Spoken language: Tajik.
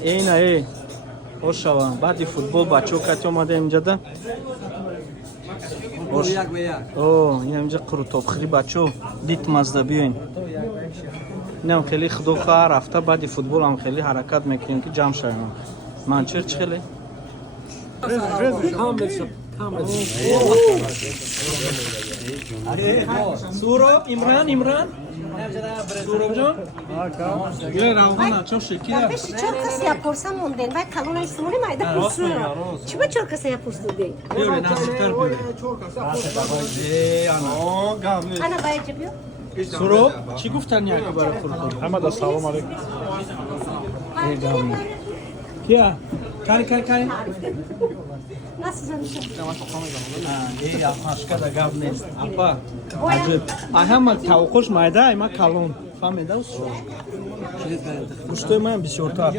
اینا ای اوشوا بعد فوتبال بچو کات اومده اینجا ده یک به یک. اوه اینجا قروتوبخری بچو دیت مزده بیاین نه خیلی خدو خواهر رفته بعد فوتبال هم خیلی حرکت میکنیم که جمع شویم منچر چه خیلی سوراب امران سوراب جان یه روغن چون شکیه Beş çok kısa yaparsan ondan. Ben kalın üstüne mayda kursun. Çiba çok kısa yaparsın diye. بیاره نزدیکتر بیاره ای انا Ana bayıcı yapıyor. سوراب چی گفتن یکی برای فوتبال Ahmed assalomu alaykum. کیا کاری Nasılsın? ای افغانشکا دا گاب نیست اپا عجب اهم توقعش مایده ایما کلون فهمیده است گوشت من بسیار